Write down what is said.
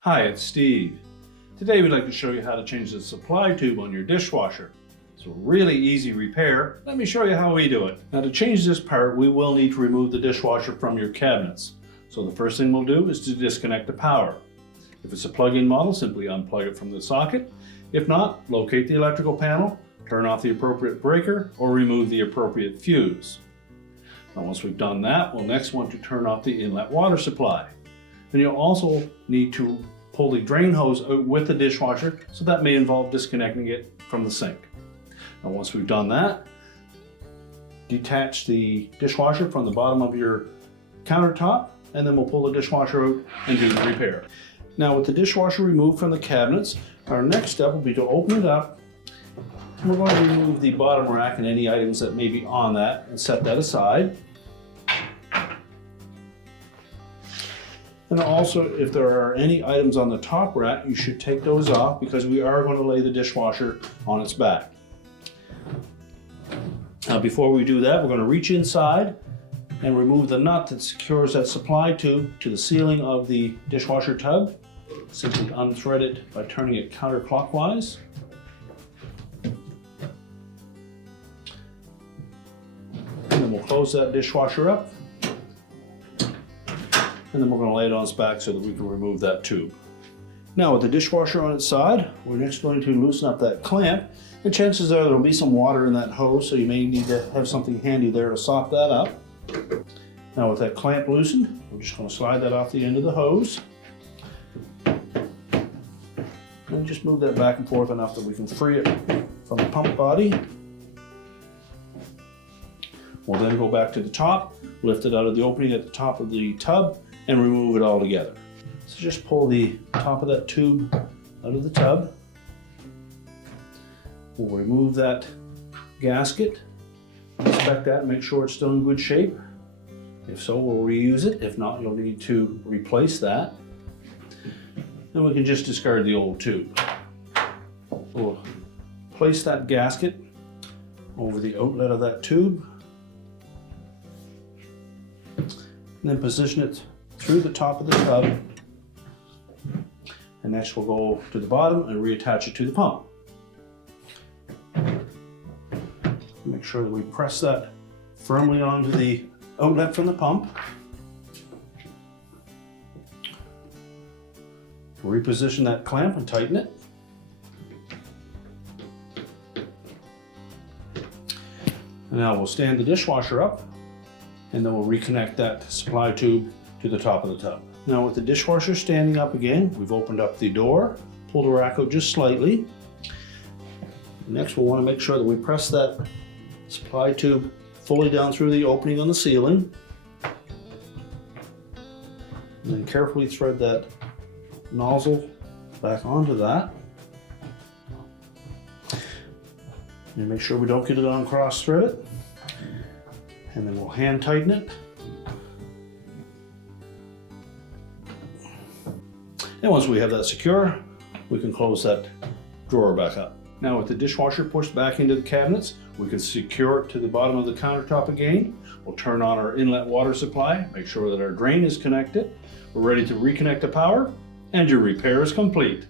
Hi, it's Steve. Today we'd like to show you how to change the supply tube on your dishwasher. It's a really easy repair. Let me show you how we do it. Now, to change this part, we will need to remove the dishwasher from your cabinets. So the first thing we'll do is to disconnect the power. If it's a plug-in model, simply unplug it from the socket. If not, locate the electrical panel, turn off the appropriate breaker, or remove the appropriate fuse. Now, once we've done that, we'll next want to turn off the inlet water supply. Then you'll also need to pull the drain hose out with the dishwasher, so that may involve disconnecting it from the sink. Now, once we've done that, detach the dishwasher from the bottom of your countertop, and then we'll pull the dishwasher out and do the repair. Now, with the dishwasher removed from the cabinets, our next step will be to open it up. We're going to remove the bottom rack and any items that may be on that and set that aside. And also, if there are any items on the top rack, you should take those off because we are going to lay the dishwasher on its back. Now, before we do that, we're going to reach inside and remove the nut that secures that supply tube to the ceiling of the dishwasher tub. Simply unthread it by turning it counterclockwise. And then we'll close that dishwasher up. And then we're going to lay it on its back so that we can remove that tube. Now, with the dishwasher on its side, we're next going to loosen up that clamp. And chances are there will be some water in that hose, so you may need to have something handy there to sop that up. Now, with that clamp loosened, we're just going to slide that off the end of the hose. And just move that back and forth enough that we can free it from the pump body. We'll then go back to the top, lift it out of the opening at the top of the tub, and remove it all together. So just pull the top of that tube out of the tub. We'll remove that gasket, inspect that, and make sure it's still in good shape. If so, we'll reuse it. If not, you'll need to replace that. Then we can just discard the old tube. We'll place that gasket over the outlet of that tube, and then position it through the top of the tub. And next we'll go to the bottom and reattach it to the pump. Make sure that we press that firmly onto the outlet from the pump. Reposition that clamp and tighten it. And now we'll stand the dishwasher up, and then we'll reconnect that supply tube to the top of the tub. Now, with the dishwasher standing up again, we've opened up the door, pulled the rack out just slightly. Next, we'll want to make sure that we press that supply tube fully down through the opening on the ceiling. And then carefully thread that nozzle back onto that. And make sure we don't get it on cross-threaded. And then we'll hand tighten it. And once we have that secure, we can close that drawer back up. Now, with the dishwasher pushed back into the cabinets, we can secure it to the bottom of the countertop again. We'll turn on our inlet water supply, make sure that our drain is connected. We're ready to reconnect the power, and your repair is complete.